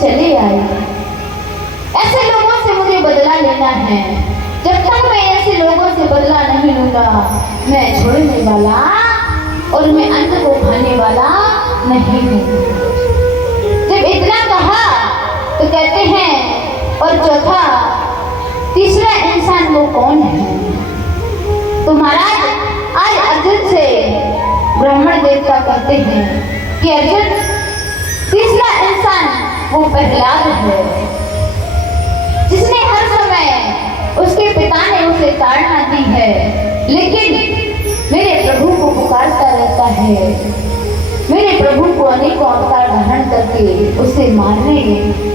चले आए। ऐसे लोगों से मुझे बदला लेना है। जब तक मैं ऐसे लोगों से बदला नहीं लूंगा, मैं छोड़ने वाला और मैं अन्न को खाने वाला नहीं हूँ। जब इतना कहा तो कहते हैं और चौथा तीसरा इंसान वो कौन है? तो महाराज आज अर्जुन से ब्राह्मण देवता कहते हैं कि अर्जुन, तीसरा इंसान वो प्रहलाद है, जिसने हर समय उसके पिता ने उसे ताड़ना दी है, लेकिन मेरे प्रभु को पुकारता रहता है। मेरे प्रभु को अनेकों अवतार धारण करके उसे मारने,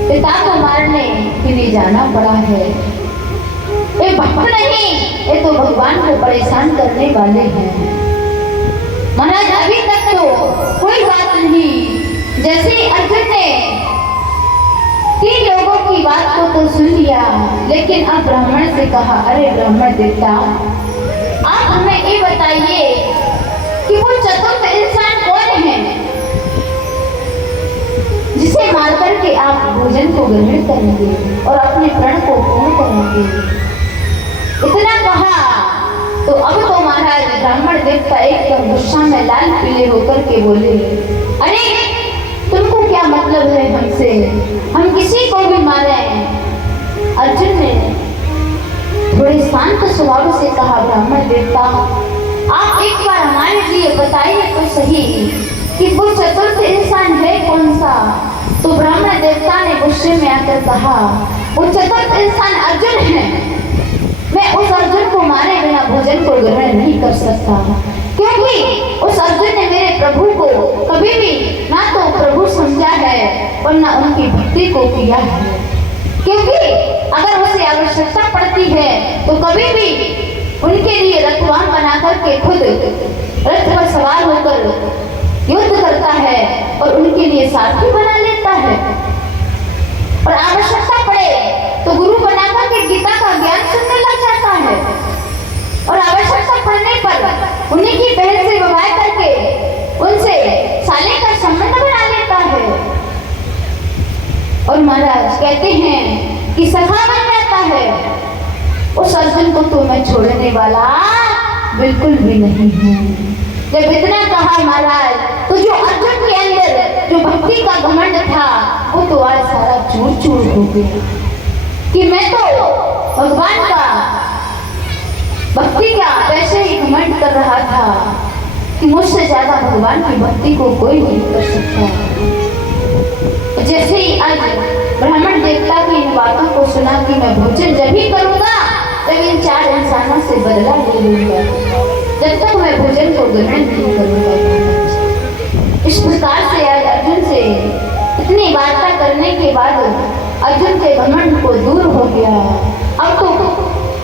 पिता को मारने के लिए जाना पड़ा है। ये भक्त नहीं, ये तो भगवान को परेशान करने वाले हैं। महाराज अभी तक तो कोई बात नहीं। जैसे अर्जुन ने 3 लोगों की बात को तो सुन लिया, लेकिन अब ब्राह्मण से कहा, अरे ब्राह्मण देवता, आप हमें ये बताइए कि वो चतुर्थ इंसान कौन है जिसे मार करके आप भोजन को ग्रहण करेंगे और अपने प्रण को पूर्ण करेंगे। इतना कहा तो अब तो महाराज ब्राह्मण देवता एकदम गुस्सा में लाल पीले होकर के बोले, अरे तुमको क्या मतलब है हमसे? हम किसी को भी मारे। अर्जुन ने थोड़े शांत स्वभाव से कहा, ब्राह्मण देवता, आप एक बार हमारे लिए बताइए तो सही कि वो चतुर्थ इंसान है कौन सा? तो ब्राह्मण देवता ने गुस्से में आकर कहा, वो चतुर्थ इंसान अर्जुन है। मैं उस अर्जुन को मारे बिना भोजन को ग्रहण नहीं कर सकता, क्योंकि उस अर्जुन ने मेरे प्रभु को कभी भी ना तो प्रभु समझा है और ना उनकी भक्ति को किया है। क्योंकि अगर उसे आवश्यकता पड़ती है तो कभी भी उनके लिए रथवान बना करके खुद रथ पर सवार होकर युद्ध करता है और उनके लिए साथी बना लेता है। और आवश्यकता पड़े तो गुरु बनाकर के गीता का ज्ञान सुनने लग जाता है और आवश्यकता पड़ने पर उन्हीं की बहन से विवाह करके उनसे साले का संबंध बना लेता है। और महाराज कहते हैं कि सखा बन जाता है। उस अर्जुन को तो मैं छोड़ने वाला बिल्कुल भी नहीं हूँ। जब इतना कहा महाराज, तो जो अर्जुन के अंदर जो भक्ति का घमंड था वो तो आज सारा चूर चूर हो गया कि मैं तो भगवान का भक्ति का वैसे ही घमंड कर रहा था कि मुझसे ज्यादा भगवान की भक्ति को कोई नहीं कर सकता। जैसे ही आज ब्राह्मण देवता की इन बातों को सुना कि मैं भोजन जब ही करूंगा तब इन 4 इंसानों से बदला ले लूंगा, जब तक मैं भोजन को ग्रहण नहीं करूंगा। इस प्रकार से आज अर्जुन से इतनी वार्ता करने के बाद अर्जुन के घमंड को दूर हो गया। अब तो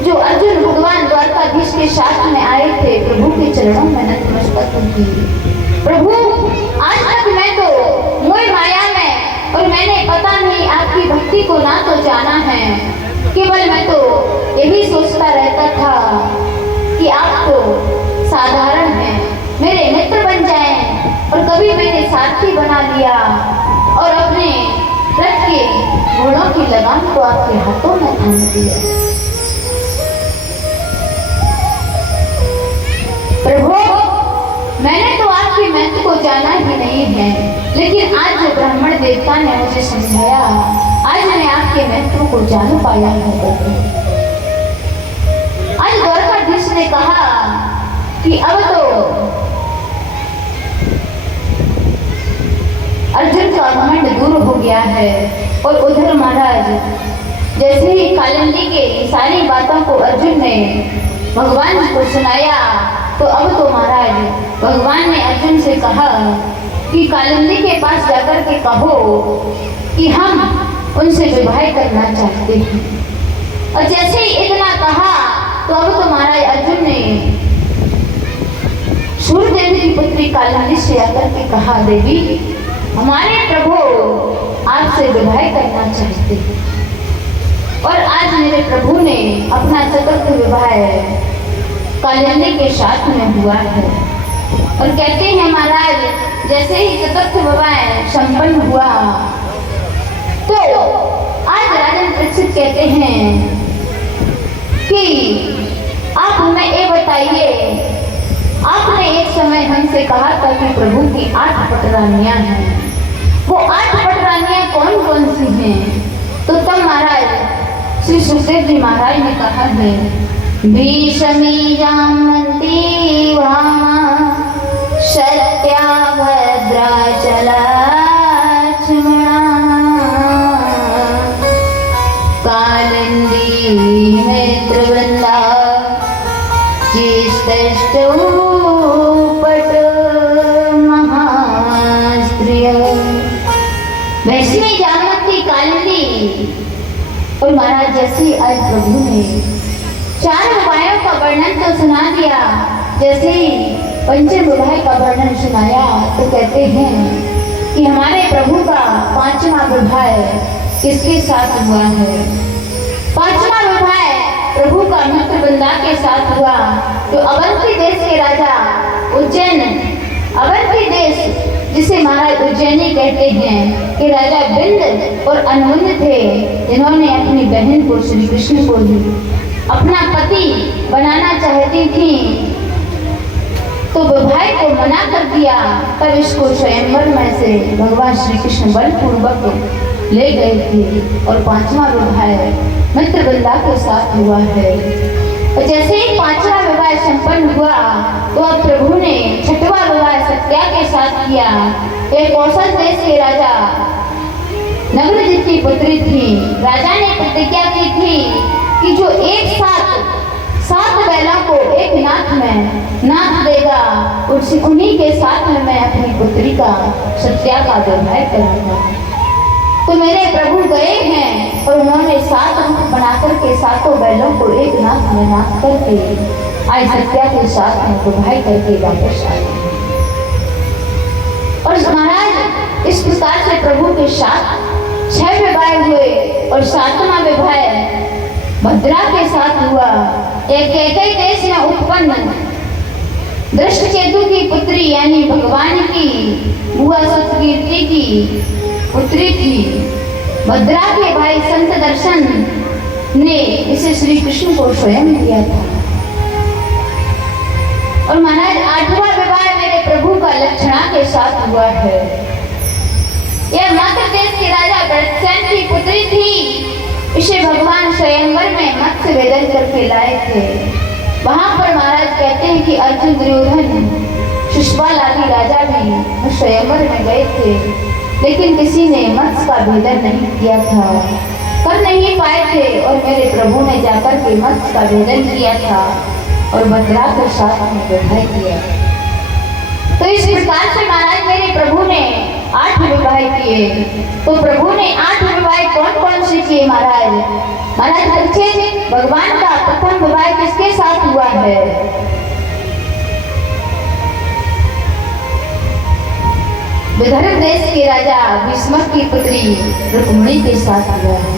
जो अर्जुन भगवान द्वारकाधीश के साथ में आए थे, प्रभु के चरणों में नतमस्तक की, प्रभु आज तक मैं तो मोह माया में और मैंने पता नहीं आपकी भक्ति को ना तो जाना है, केवल मैं तो यही सोचता रहता था कि आप तो साधारण हैं, मेरे मित्र बन जाएं। और कभी मैंने साथी बना लिया और अपने रथ के घोड़ों की लगाम को आपके हाथों में थाम दिया। प्रभु मैंने तो आपके महत्व को जाना ही नहीं है, लेकिन आज जो ब्राह्मण देवता ने मुझे समझाया, आज मैं आपके महत्व को जान पाया है। आज द्वारकाधीश ने कहा कि अब तो अर्जुन का घमंड दूर हो गया है। और उधर महाराज जैसे ही कालिंदी के सारी बातों को अर्जुन ने भगवान को सुनाया, तो अब तो महाराज भगवान ने अर्जुन से कहा कि कालिंदी के पास जाकर के कहो कि हम उनसे विवाह करना चाहते हैं। और जैसे ही इतना कहा तो अब तो महाराज अर्जुन ने सूर्यदेव की पुत्री कालिंदी से आकर के कहा, देवी हमारे प्रभु आपसे विवाह करना चाहते हैं। और आज मेरे प्रभु ने अपना चतुर्थ विवाह कालिंदी के साथ में हुआ है। और कहते हैं महाराज जैसे ही चतुर्थ विवाह संपन्न हुआ तो कहते हैं कि आप हमें ये बताइए, आपने एक समय हमसे कहा था कि प्रभु की 8 पटरानियां हैं, वो 8 पटरानियां कौन कौन सी हैं? तो तब महाराज श्री सुखदेव जी महाराज ने कहा है, भीष्मी जामवंती भामा सत्या भद्रा चला कालिंदी मित्रवृंदा पट महास्त्रिय। वैष्णवी जामवंती कालिंदी और महाराज जैसे आज प्रभु ने 4 उपायों का वर्णन तो सुना दिया, जैसे पंचम विवाह का वर्णन सुनाया तो कहते हैं कि हमारे प्रभु का 5वां विवाह किसके साथ हुआ है? 5वां विवाह प्रभु का मित्रवृंदा के साथ हुआ, जो अवंती देश के राजा उज्जैन, अवंती देश जिसे महाराज उज्जैनी कहते हैं, कि राजा बिंद और अनुमंद थे, जिन्होंने अपनी बहन को श्री कृष्ण को ही अपना पति बनाना चाहती थी, तो विवाह को मना कर दिया। तब इसको स्वयंवर में से भगवान श्री कृष्ण बलपूर्वक ले गए थे और 5वां विवाह मित्रवृंदा के साथ हुआ है। और जैसे ही 5वां विवाह संपन्न हुआ तो अब प्रभु ने 6वां विवाह सत्या के साथ किया। एक कौशल देश के राजा नग्नजित की पुत्री थी। राजा ने प्रतिज्ञा की थी कि जो एक साथ 7 बैलों को एक नाथ में नाथ देगा, उन्हीं के साथ में मैं अपनी पुत्री का सत्या का विवाह करूंगा। तो मेरे प्रभु गए हैं और उन्होंने 7 रूप बनाकर के 7 बैलों को एक नाथ में नाथ करके आज सत्या के साथ में विवाह करके वापस आए। और महाराज इस प्रकार से प्रभु के साथ 6 विवाह हुए और 7वां विवाह भद्रा के साथ हुआ। एक देश में उत्पन्न दृष्टकेतु की पुत्री यानी भगवान की बुआ सतकीर्ति की पुत्री थी। भद्रा के भाई संत दर्शन ने इसे श्री कृष्ण को स्वयं दिया था। और महाराज 8वां विवाह मेरे प्रभु का लक्षणा के साथ हुआ है। यह मध्य देश के राजा भरतसेन की पुत्री थी। इसे भगवान स्वयंवर में मत्स्य वेदन करके लाए थे। वहां पर महाराज कहते हैं कि अर्जुन, दुर्योधन, शिशुपाल आदि राजा भी स्वयंवर में गए थे, लेकिन किसी ने मत्स्य का भेदन नहीं किया था, कर नहीं पाए थे। और मेरे प्रभु ने जाकर के मत्स्य का भेदन किया था और भद्रा के साथ में विवाह किया। तो इस प्रकार से महाराज मेरे प्रभु ने 8 विवाह किए। तो प्रभु ने 8 विवाह कौन कौन से किए महाराज? महाराज पूछे भगवान का प्रथम विवाह किसके साथ हुआ है? विदर्भ देश के राजा भीष्मक की पुत्री रुक्मिणी के साथ हुआ है।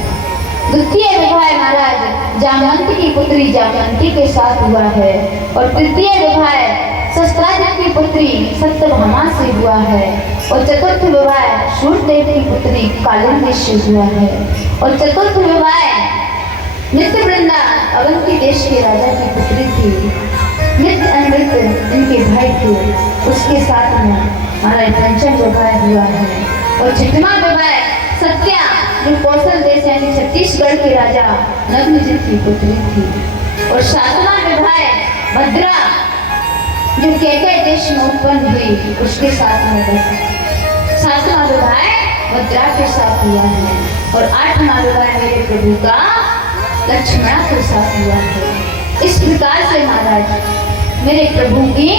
द्वितीय विवाह महाराज जामवंत की पुत्री जामवंती के साथ हुआ है। और तृतीय विवाह शस्त्राजित की पुत्री सत्यभामा से हुआ है। और चतुर्थ विवाह सूर्यदेव की पुत्री कालिंदी से हुआ है। और चतुर्थ विवाह नित्यवृंदा अवंती देश के राजा की पुत्री थी। नित्य अनृत इनके भाई थे, उसके साथ में हमारा पंचम विवाह हुआ है। और 6वां विवाह सत्या जो कौशल देश यानी छत्तीसगढ़ के राजा नग्नजित की पुत्री थी। और 7वां विवाह भद्रा जो केकय देश में उत्पन्न हुई उसके साथ में 7वां विवाह भद्रा के साथ हुआ है। और 8वां विवाह मेरे प्रभु का लक्ष्मणा के साथ हुआ है। इस प्रकार से महाराज मेरे प्रभु की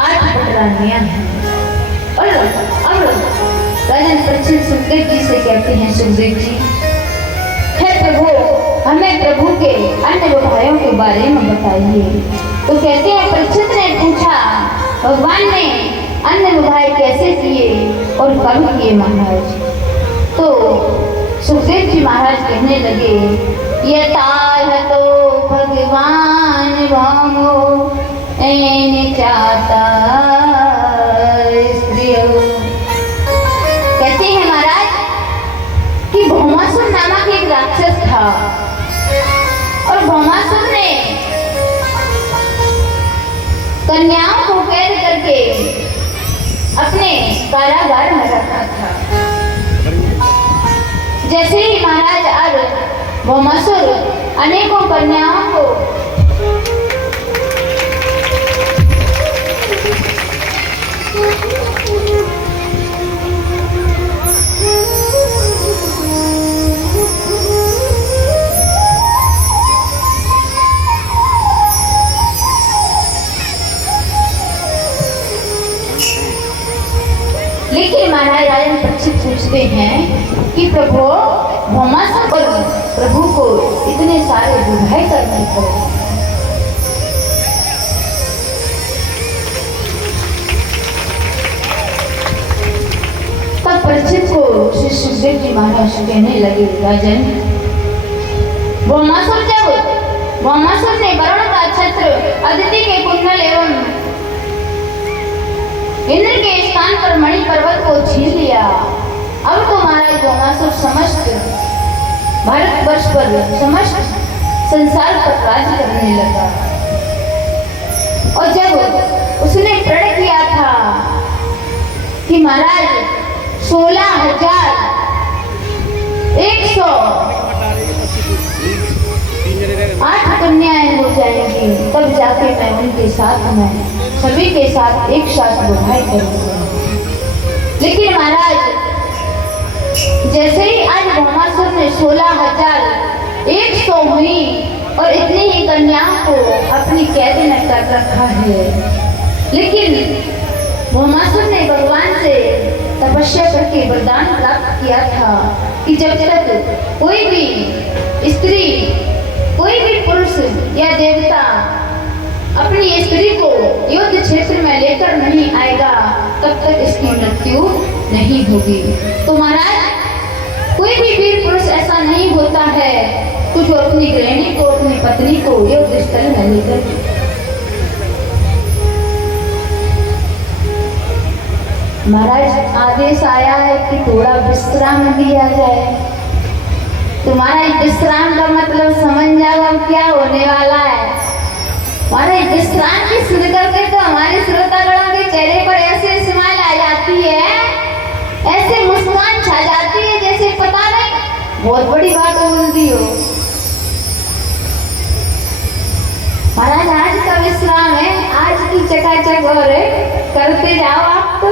8 पटरानियां हैं। और अब राजन परीक्षित सुखदेव जी से कहते हैं, सुखदेव जी, हे प्रभु, हमें प्रभु के अन्य विवाहों के बारे में बताइए। तो कहते हैं, परीक्षित ने पूछा, भगवान ने अन्य विवाह कैसे किए और कब किए महाराज? तो सुखदेव जी महाराज कहने लगे, यथाह तो भगवान भामो ऐन चाहता कहते हैं महाराज कि भौमासुर नामक एक राक्षस था। कन्याओं को कैद करके अपने कारागार में रखा था। जैसे ही महाराज अब भौमासुर अनेकों कन्याओं को लेकिन महाराज राजन परीक्षित पूछते हैं कि प्रभु भौमासुर और प्रभु को इतने सारे विवाह करने पड़े। तब परीक्षित को श्री सुखदेव जी महाराज कहने लगे, राजन भौमासुर ने वरुण का छत्र, अदिति के कुंडल एवं इंद्र के स्थान पर मणि पर्वत को छीन लिया। अब तो महाराज भौमासुर समस्त भारतवर्ष पर, समस्त संसार पर राज्य करने लगा। और जब उसने प्रण किया था कि महाराज 16,108 कन्याएं हो जाएंगी, तब जाके मैं उनके साथ में सभी के साथ एक साथ विवाह करूंगा। लेकिन महाराज जैसे ही आज भौमासुर ने 16,100 हुई और इतनी ही कन्याओं को अपनी कैद में कर रखा है। लेकिन भौमासुर ने भगवान से तपस्या करके वरदान प्राप्त किया था कि जब तक कोई भी स्त्री, कोई भी पुरुष या देवता अपनी स्त्री को युद्ध क्षेत्र में लेकर नहीं आएगा, तब तक इसकी मृत्यु नहीं होगी। तो महाराज कोई भी वीर पुरुष ऐसा नहीं होता है कि जो अपनी गृहिणी को, अपनी पत्नी को युद्ध स्थल में लेकर। महाराज आदेश आया है कि थोड़ा विश्राम दिया जाए। तुम्हारा विश्राम का मतलब समझ जाओ अब क्या होने वाला है। हमारे विश्राम की सुन करके तो हमारे श्रोतागणों के चेहरे पर ऐसे स्माइल आ जाती है, ऐसे मुस्कान छा जाती है जैसे पता नहीं बहुत बड़ी बात बोल दी हो। महाराज आज का विश्राम है, आज की चकाचक और करते जाओ आप तो।